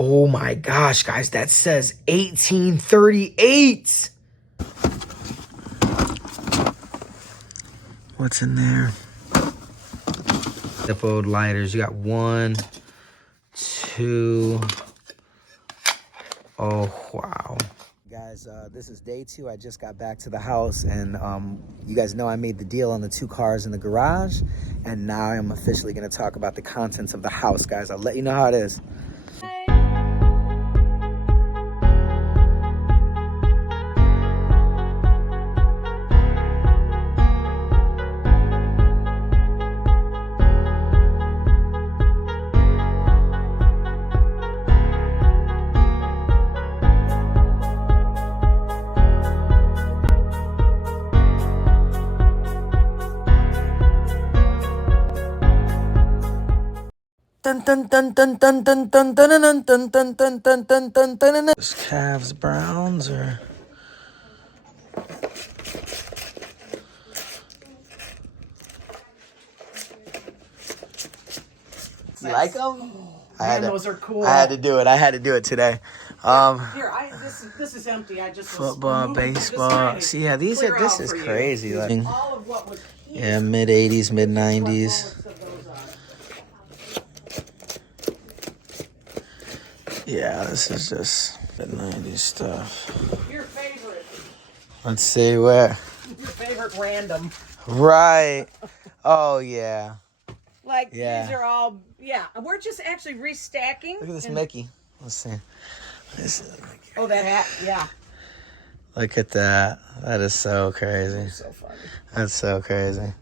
Oh my gosh, guys, that says 1838. What's in there? Zippo lighters. You got 1, 2. Oh, wow. Guys, this is day 2. I just got back to the house, and you guys know I made the deal on the 2 cars in the garage, and now I'm officially going to talk about the contents of the house, guys. I'll let you know how it is. Dun dun dun dun dun dun dun dun dun dun dun dun dun dun dun dun. This Cavs Browns or you like them? Those are cool. I had to do it. I had to do it today. Here, this is empty. I just Football, baseball. See, yeah, this is crazy. Like, all of what was here, yeah, mid 80s, mid 90s. Yeah, this is just the 90s stuff. Your favorite. Let's see where. Your favorite random. Right. Oh, yeah. Like, yeah. These are all, yeah. We're just actually restacking. Look at this Mickey. Let's see. Oh, that hat, yeah. Look at that. That is so crazy. That's so funny. That's so crazy.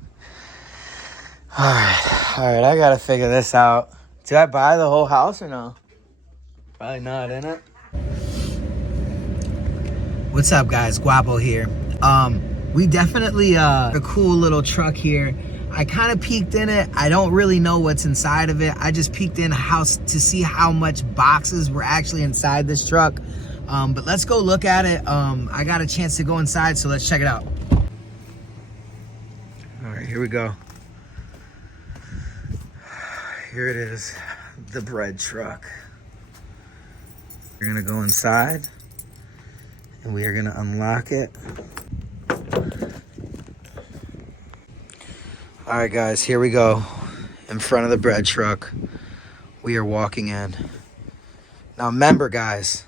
All right. I got to figure this out. Did I buy the whole house or no? Probably not, innit? What's up, guys? Guapo here. We definitely a cool little truck here. I kind of peeked in it. I don't really know what's inside of it. I just peeked in the house to see how much boxes were actually inside this truck. But let's go look at it. I got a chance to go inside, so let's check it out. All right, here we go. Here it is, the bread truck. We're gonna go inside and we are gonna unlock it. All right, guys, here we go. In front of the bread truck, we are walking in. Now remember, guys,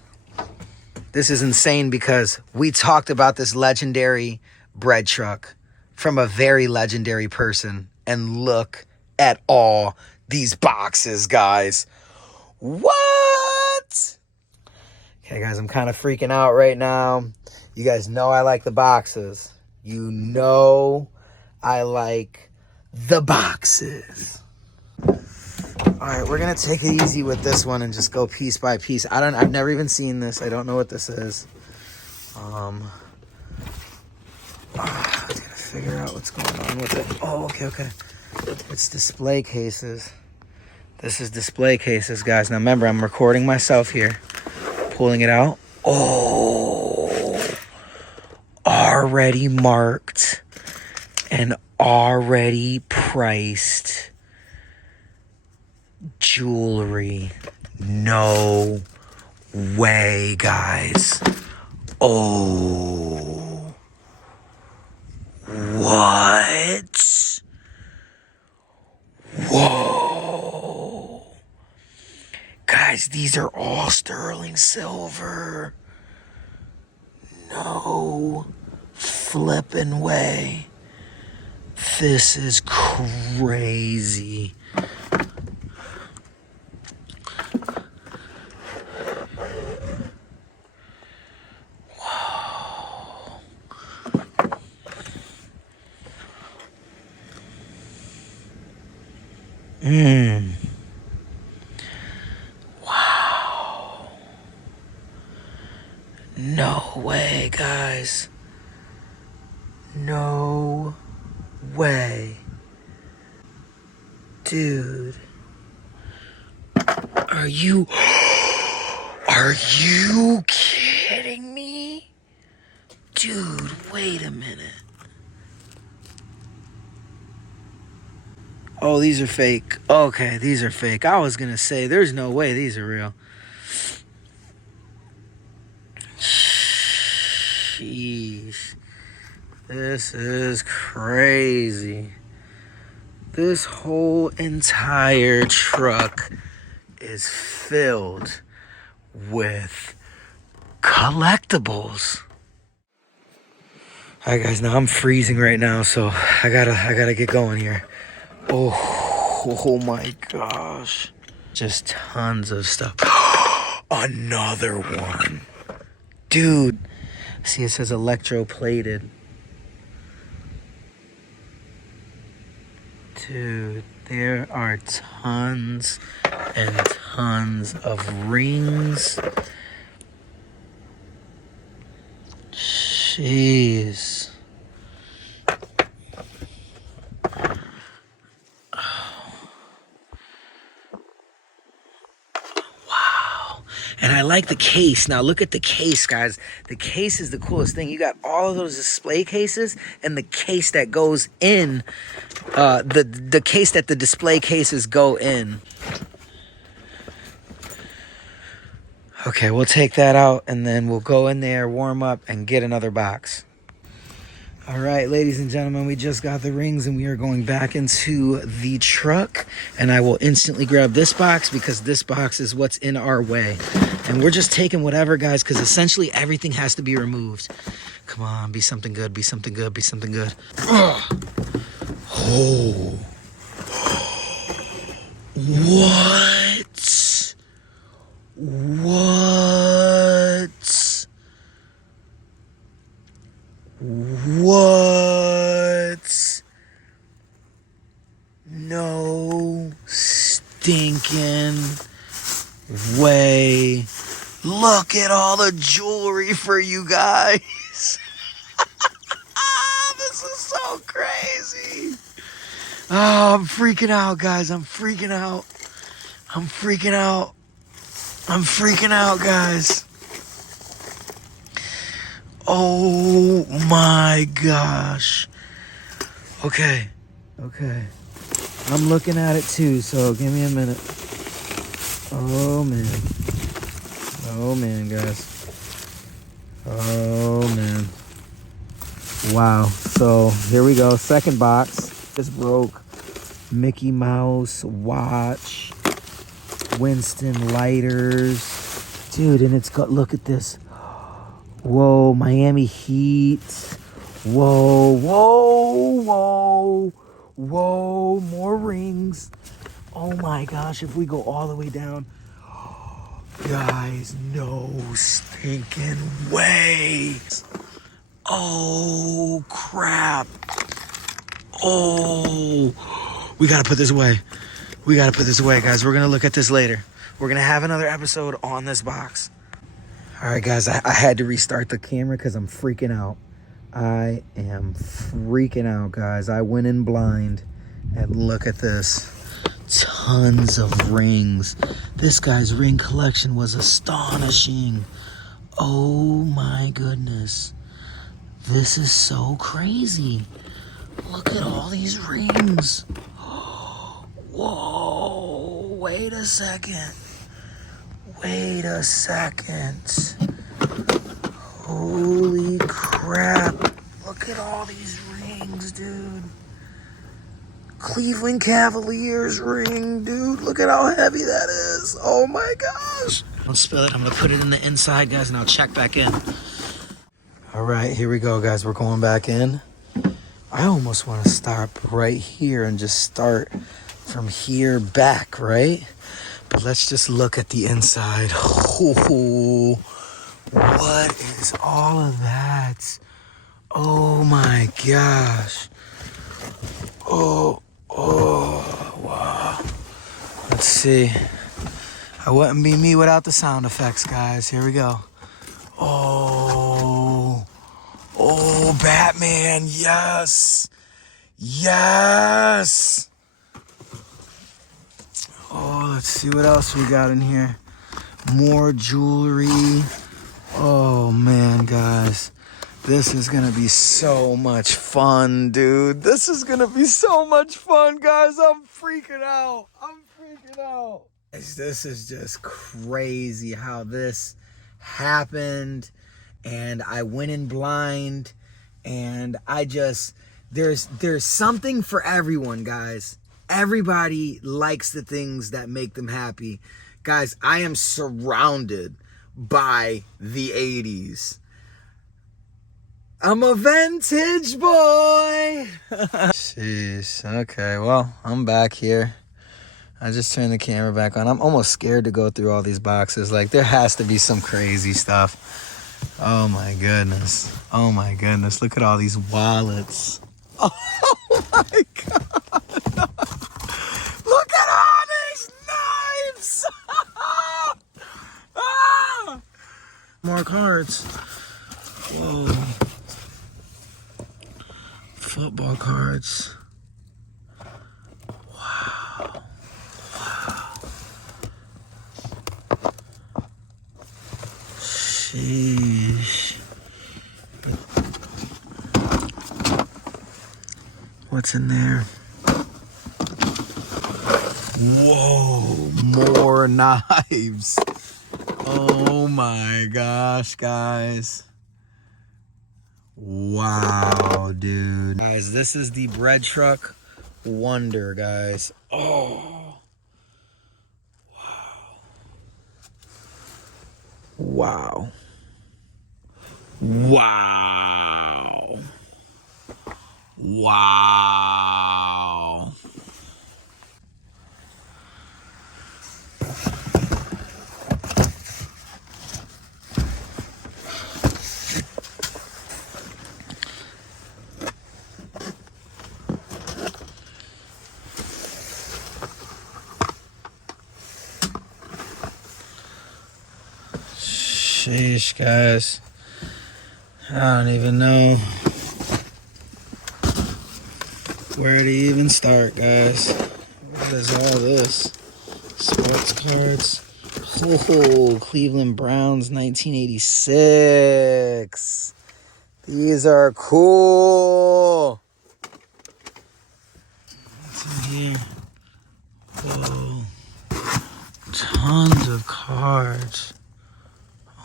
this is insane because we talked about this legendary bread truck from a very legendary person, and look at all these boxes, guys. What? Okay, guys, I'm kind of freaking out right now. You guys know I like the boxes. You know I like the boxes. All right, we're gonna take it easy with this one and just go piece by piece. I've never even seen this. I don't know what this is. I gotta figure out what's going on with it. Oh, okay. It's display cases. This is display cases, guys. Now remember, I'm recording myself here. Pulling it out. Oh, already marked and already priced jewelry. No way, guys. Oh, what? Whoa. Guys, these are all sterling silver. No flipping way. This is crazy. Wow. Wow. No way, guys. No way. Dude. Are you kidding me? Dude, wait a minute. Oh, these are fake. Okay, these are fake. I was gonna say, there's no way these are real. Sheesh. This is crazy. This whole entire truck is filled with collectibles. All right, guys, now I'm freezing right now, so I gotta get going here. Oh my gosh. Just tons of stuff. Another one. Dude. See, it says electroplated. Dude, there are tons and tons of rings. Jeez. And I like the case. Now look at the case, guys. The case is the coolest thing. You got all of those display cases and the case that goes in, the case that the display cases go in. Okay, we'll take that out and then we'll go in there, warm up, and get another box. All right, ladies and gentlemen, we just got the rings and we are going back into the truck, and I will instantly grab this box because this box is what's in our way. And we're just taking whatever, guys, because essentially everything has to be removed. Come on, be something good, be something good, be something good. Ugh. Oh. What? What? What? No stinking way. Look at all the jewelry for you guys. This is so crazy. Oh, I'm freaking out, guys. I'm freaking out. I'm freaking out. I'm freaking out, guys. Oh my gosh. Okay. I'm looking at it too, so give me a minute. Oh man, guys. Oh man. Wow. So here we go. Second box. Just broke. Mickey Mouse watch. Winston lighters. Dude, and it's got, look at this. Whoa, Miami Heat. Whoa, more rings. Oh my gosh, if we go all the way down. Guys, no stinking way. Oh, crap. Oh, we gotta put this away. We gotta put this away, guys. We're gonna look at this later. We're gonna have another episode on this box. All right, guys, I had to restart the camera because I'm freaking out. I am freaking out, guys. I went in blind, and look at this. Tons of rings. This guy's ring collection was astonishing. Oh, my goodness. This is so crazy. Look at all these rings. Whoa, wait a second. Wait a second. Holy crap. Look at all these rings, dude. Cleveland Cavaliers ring, dude. Look at how heavy that is. Oh my gosh. Don't spill it. I'm going to put it in the inside, guys, and I'll check back in. All right, here we go, guys. We're going back in. I almost want to stop right here and just start from here back, right? But let's just look at the inside. Oh, what is all of that? Oh my gosh. Oh, wow. Let's see. I wouldn't be me without the sound effects, guys. Here we go. Oh, Batman, yes. Yes. Oh, let's see what else we got in here. More jewelry. Oh, man, guys. This is going to be so much fun, dude. This is going to be so much fun, guys. I'm freaking out. This is just crazy how this happened. and I went in blind, and I just, there's something for everyone, guys. Everybody likes the things that make them happy. Guys, I am surrounded by the 80s. I'm a vintage boy. Jeez. Okay, well, I'm back here. I just turned the camera back on. I'm almost scared to go through all these boxes. Like, there has to be some crazy stuff. Oh my goodness. Oh my goodness. Look at all these wallets. Oh my God. Look at all these knives. Ah! More cards. Whoa. Football cards. Wow. Wow. Sheesh. What's in there? Whoa, more knives. Oh my gosh, guys. Wow, dude. Guys, this is the bread truck wonder, guys. Oh. Wow. Wow. Wow. Sheesh, guys. I don't even know where to even start, guys. What is all this? Sports cards. Oh, Cleveland Browns 1986. These are cool. What's in here? Whoa. Tons of cards.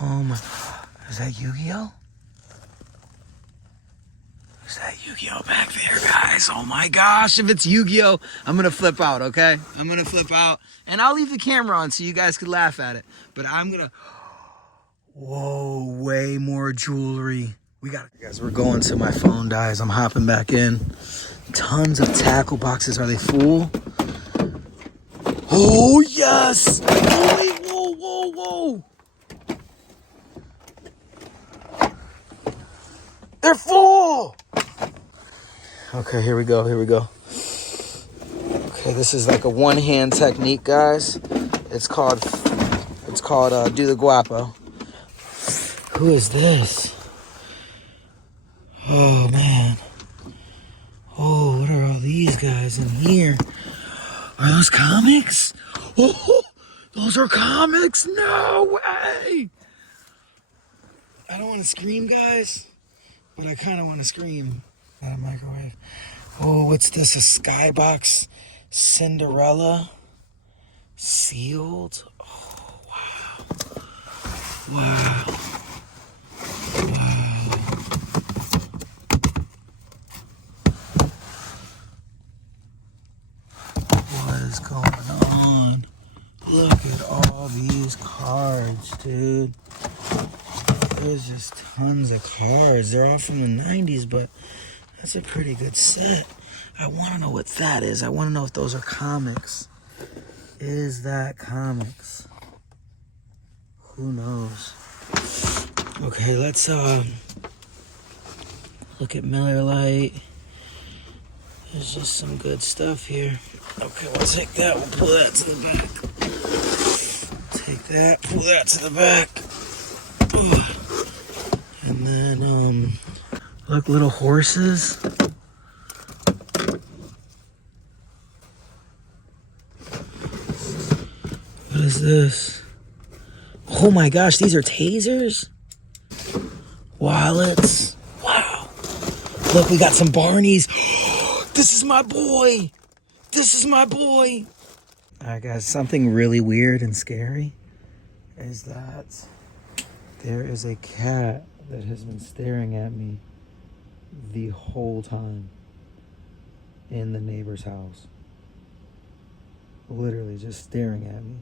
Oh my. Is that Yu-Gi-Oh? Is that Yu-Gi-Oh back there, guys? Oh my gosh. If it's Yu-Gi-Oh, I'm going to flip out, okay? I'm going to flip out. And I'll leave the camera on so you guys can laugh at it. But I'm going to... Whoa, way more jewelry. We got it. Guys, we're going till my phone dies. I'm hopping back in. Tons of tackle boxes. Are they full? Oh, yes! Holy, whoa, whoa, whoa! They're full! Okay, here we go, here we go. Okay, this is like a one-hand technique, guys. It's called do the guapo. Who is this? Oh, man. Oh, what are all these guys in here? Are those comics? Oh, those are comics? No way! I don't want to scream, guys, but I kind of want to scream. Not a microwave. Oh, what's this? A skybox Cinderella sealed? Oh, wow. Wow. Wow. What is going on? Look at all these cards, dude. There's just tons of cards. They're all from the 90s, but that's a pretty good set. I want to know what that is. I want to know if those are comics. Is that comics? Who knows? Okay, let's look at Miller Lite. There's just some good stuff here. Okay, we'll take that. We'll pull that to the back. Take that. Pull that to the back. And then, look, little horses. What is this? Oh my gosh, these are tasers? Wallets. Wow. Look, we got some Barneys. This is my boy. This is my boy. All right, guys, something really weird and scary is that there is a cat that has been staring at me the whole time in the neighbor's house. Literally just staring at me.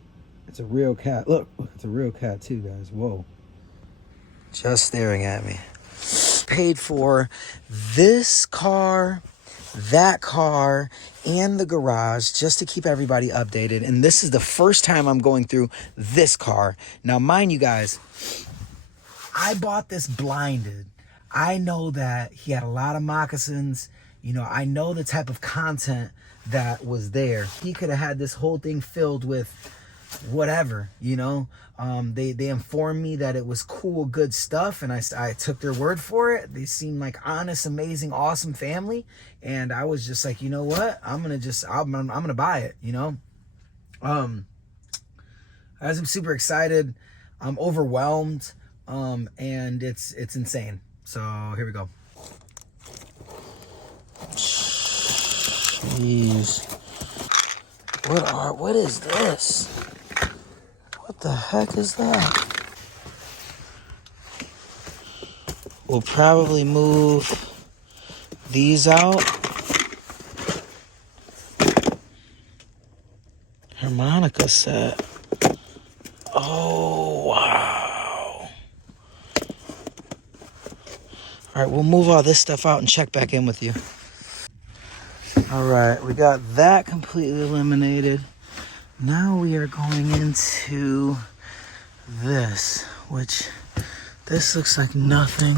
It's a real cat. Look, it's a real cat too, guys. Whoa. Just staring at me. Paid for this car, that car, and the garage just to keep everybody updated. And this is the first time I'm going through this car. Now, mind you guys, I bought this blinded. I know that he had a lot of moccasins. You know, I know the type of content that was there. He could have had this whole thing filled with whatever, you know. They informed me that it was cool, good stuff, and I took their word for it. They seemed like honest, amazing, awesome family, and I was just like, you know what, I'm gonna buy it, you know. As I'm super excited, I'm overwhelmed, and it's insane. So here we go. Jeez, what is this? What the heck is that? We'll probably move these out. Harmonica set. Oh, wow. All right, we'll move all this stuff out and check back in with you. All right, we got that completely eliminated. Now we are going into this, which this looks like nothing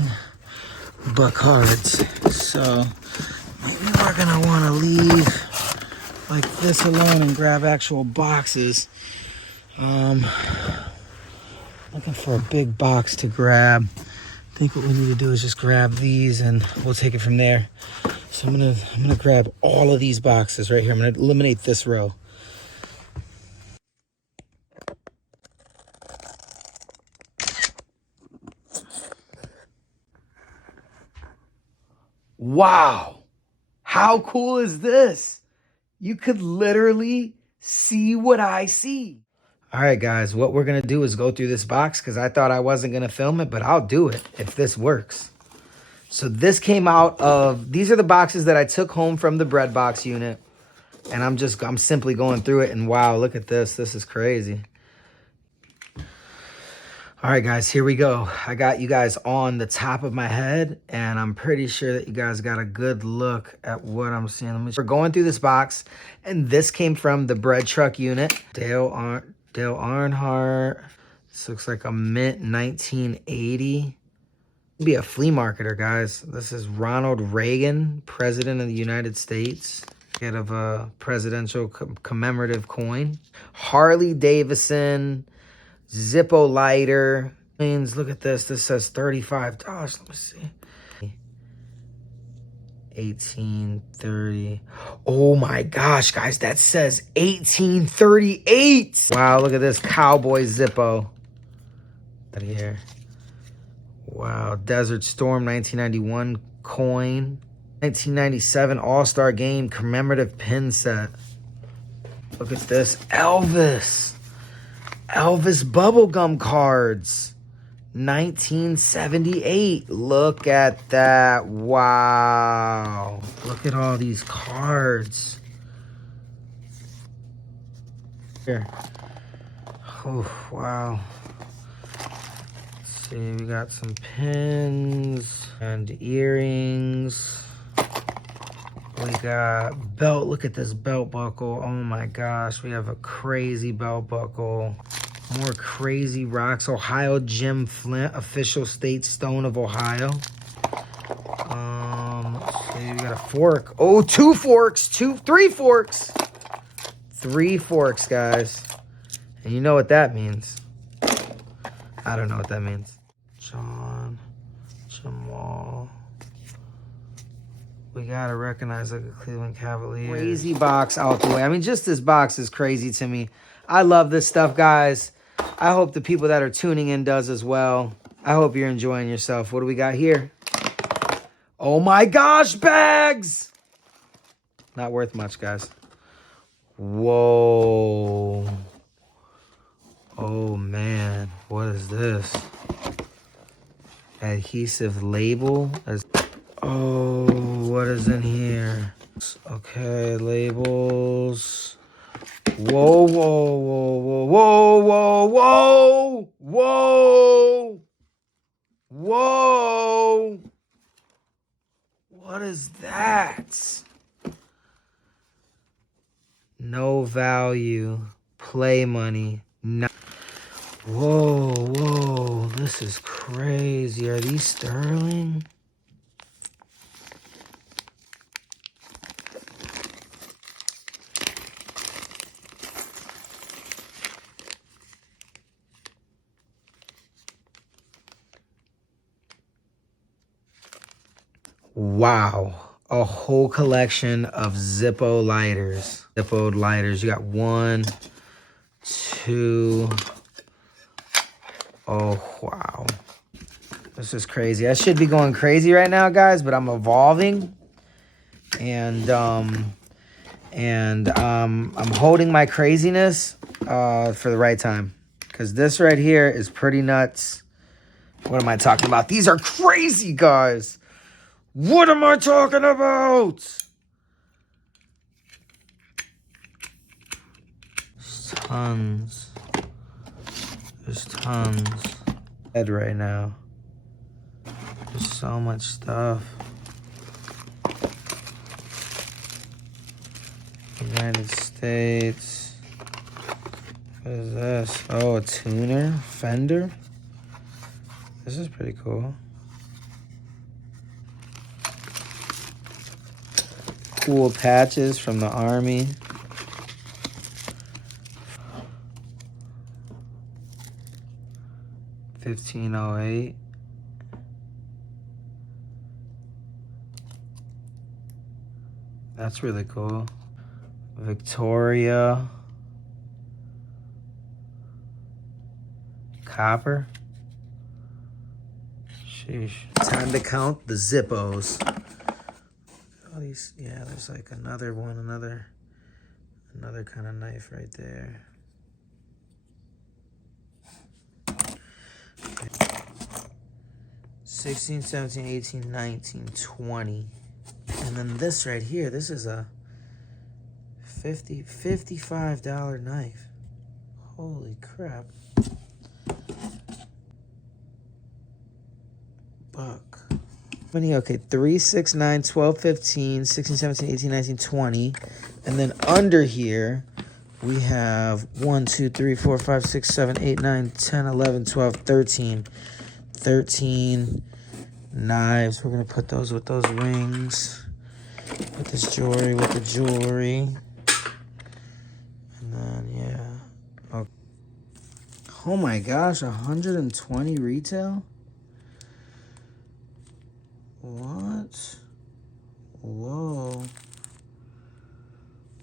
but cards. So maybe we're gonna wanna leave like this alone and grab actual boxes. Looking for a big box to grab. I think what we need to do is just grab these and we'll take it from there. So I'm gonna grab all of these boxes right here. I'm gonna eliminate this row. Wow, how cool is this? You could literally see what I see. All right, guys, what we're gonna do is go through this box because I thought I wasn't gonna film it, but I'll do it if this works. So this came out of, these are the boxes that I took home from the bread box unit. And I'm simply going through it, and wow, look at this. This is crazy. All right, guys, here we go. I got you guys on the top of my head, and I'm pretty sure that you guys got a good look at what I'm seeing. We're going through this box, and this came from the bread truck unit. Dale Earnhardt. This looks like a mint 1980. Be a flea marketer, guys. This is Ronald Reagan, President of the United States. Get of a presidential commemorative coin. Harley Davidson. Zippo lighter. Look at this. This says $35. Let me see. 1830. Oh my gosh, guys. That says 1838. Wow, look at this cowboy Zippo. Right here. Wow. Desert Storm 1991 coin. 1997 All-Star Game commemorative pin set. Look at this. Elvis bubblegum cards, 1978. Look at that. Wow. Look at all these cards. Here. Oh, wow. Let's see, we got some pins and earrings. We got belt. Look at this belt buckle. Oh my gosh, we have a crazy belt buckle. More crazy rocks. Ohio Jim Flint, official state stone of Ohio. Let's see, we got a fork. Oh, three forks. 3 forks, guys. And you know what that means. I don't know what that means. John Jamal. We gotta recognize like a Cleveland Cavaliers. Crazy box out the way. I mean, just this box is crazy to me. I love this stuff, guys. I hope the people that are tuning in does as well. I hope you're enjoying yourself. What do we got here? Oh my gosh, bags! Not worth much, guys. Whoa. Oh man, what is this? Adhesive label. Oh, what is in here? Okay, labels. Whoa, whoa, whoa, whoa, whoa, whoa, whoa, whoa, whoa. What is that? No value. Play money. No. Whoa, whoa. This is crazy. Are these sterling? Wow. A whole collection of Zippo lighters. Zippo lighters. You got 1, 2. Oh, wow. This is crazy. I should be going crazy right now, guys, but I'm evolving. And I'm holding my craziness for the right time. Because this right here is pretty nuts. What am I talking about? These are crazy, guys. What am I talking about? There's tons. There's tons. Head right now. There's so much stuff. United States. What is this? Oh, a tuner? Fender? This is pretty cool. Cool patches from the Army. $15.08. That's really cool. Victoria. Copper. Sheesh. Time to count the Zippos. All these, yeah, there's like another one, another kind of knife right there. Okay. 16, 17, 18, 19, 20. And then this right here, this is a $55 knife. Holy crap. Buck. How many? Okay, 3, 6, 9, 12, 15, 16, 17, 18, 19, 20. And then under here, we have 1, 2, 3, 4, 5, 6, 7, 8, 9, 10, 11, 12, 13. 13 knives. We're going to put those with those rings. Put this jewelry with the jewelry. And then, yeah. Okay. Oh my gosh, 120 retail? What? Whoa.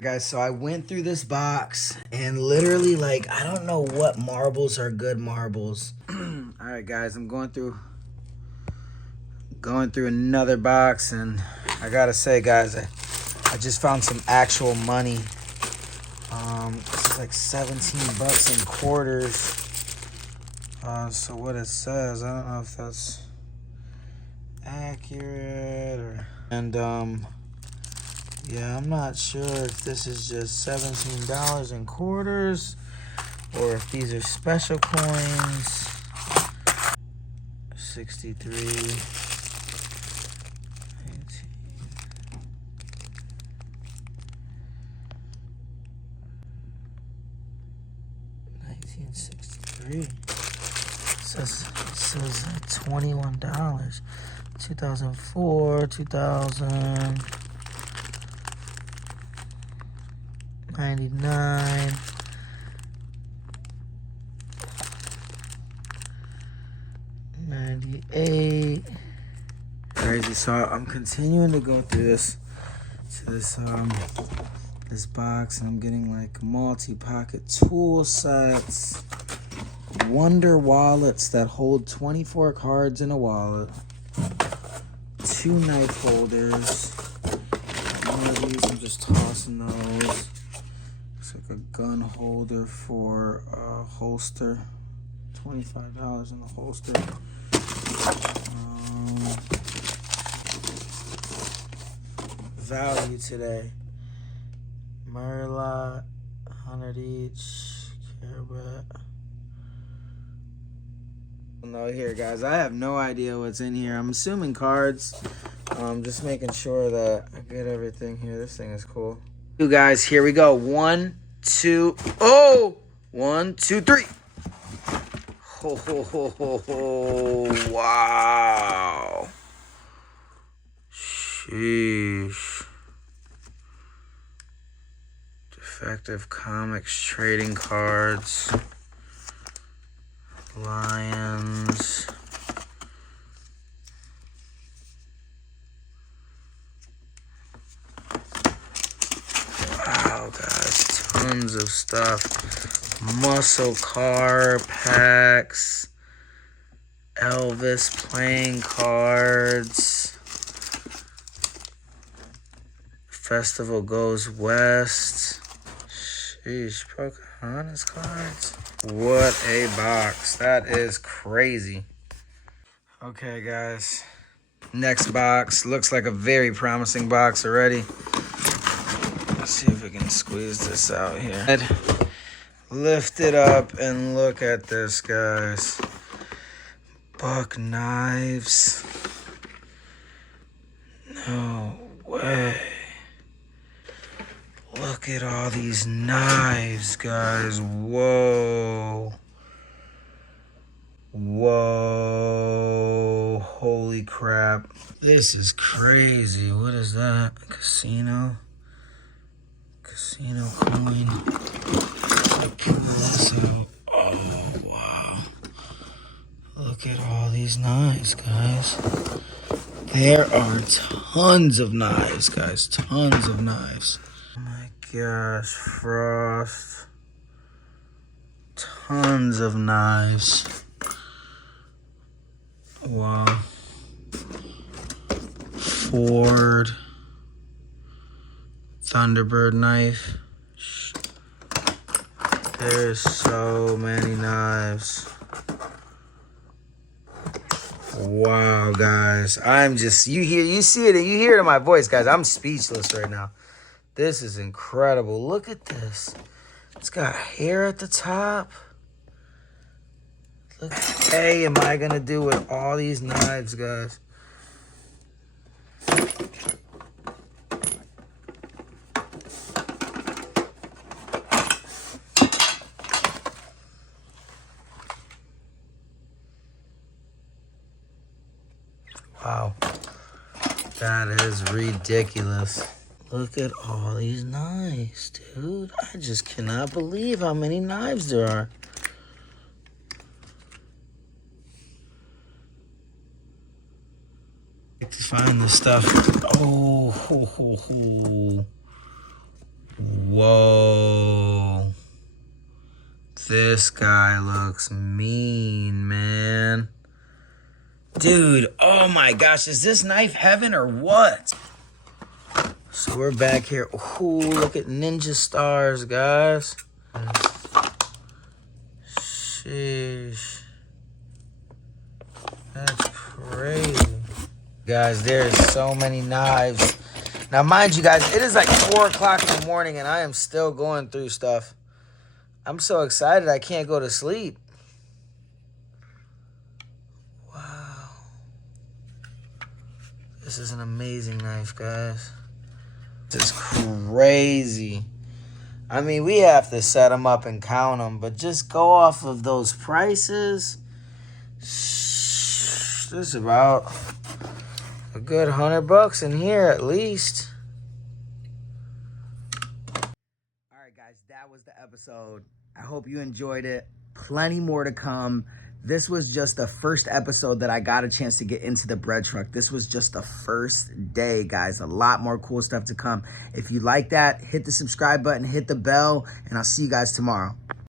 Guys, so I went through this box and literally, like, I don't know what marbles are good marbles. All right, guys, I'm going through another box, and I gotta say, guys, I just found some actual money. This is like 17 bucks in quarters. So what it says, I don't know if that's accurate or, and yeah, I'm not sure if this is just $17 in quarters or if these are special coins. 63, 18, 1963. It says $21. 2004, 2000, 99, 98. Crazy. So I'm continuing to go through this this box, and I'm getting like multi-pocket tool sets, wonder wallets that hold 24 cards in a wallet, 2 knife holders. One of these, I'm just tossing those. Looks like a gun holder for a holster. $25 in the holster. value today. Merlot, 100 each. Carrot. No, here, guys. I have no idea what's in here. I'm assuming cards. Just making sure that I get everything here. This thing is cool. You guys, here we go. 1, 2. Oh! 1, 2, 3. Ho, ho, ho, ho, ho. Wow. Sheesh. Defective Comics trading cards. Lions. Wow, guys. Tons of stuff. Muscle car packs. Elvis playing cards. Festival Goes West. Sheesh, Pocahontas cards. What a box. That is crazy. Okay, guys. Next box. Looks like a very promising box already. Let's see if we can squeeze this out here. Lift it up and look at this, guys. Buck knives. No way. Look at all these knives, guys. Whoa. Whoa. Holy crap. This is crazy. What is that? Casino? Casino coin. Let's pull this out. Oh, wow. Look at all these knives, guys. There are tons of knives, guys. Tons of knives. Oh my gosh, Frost. Tons of knives. Wow. Ford. Thunderbird knife. There's so many knives. Wow, guys. I'm just, you see it, you hear it in my voice, guys. I'm speechless right now. This is incredible. Look at this. It's got hair at the top. Look, hey, am I gonna do with all these knives, guys? Wow. That is ridiculous. Look at all these knives, dude. I just cannot believe how many knives there are. To find this stuff. Oh, ho, ho, ho. Whoa. This guy looks mean, man. Dude, oh my gosh, is this knife heaven or what? So we're back here. Ooh, look at Ninja Stars, guys. Sheesh. That's crazy. Guys, there's so many knives. Now, mind you guys, it is like 4 o'clock in the morning and I am still going through stuff. I'm so excited I can't go to sleep. Wow. This is an amazing knife, guys. This is crazy. I mean, we have to set them up and count them, but just go off of those prices. This is about a good $100 in here at least. All right, guys, that was the episode. I hope you enjoyed it. Plenty more to come. This was just the first episode that I got a chance to get into the bread truck. This was just the first day, guys. A lot more cool stuff to come. If you like that, hit the subscribe button, hit the bell, and I'll see you guys tomorrow.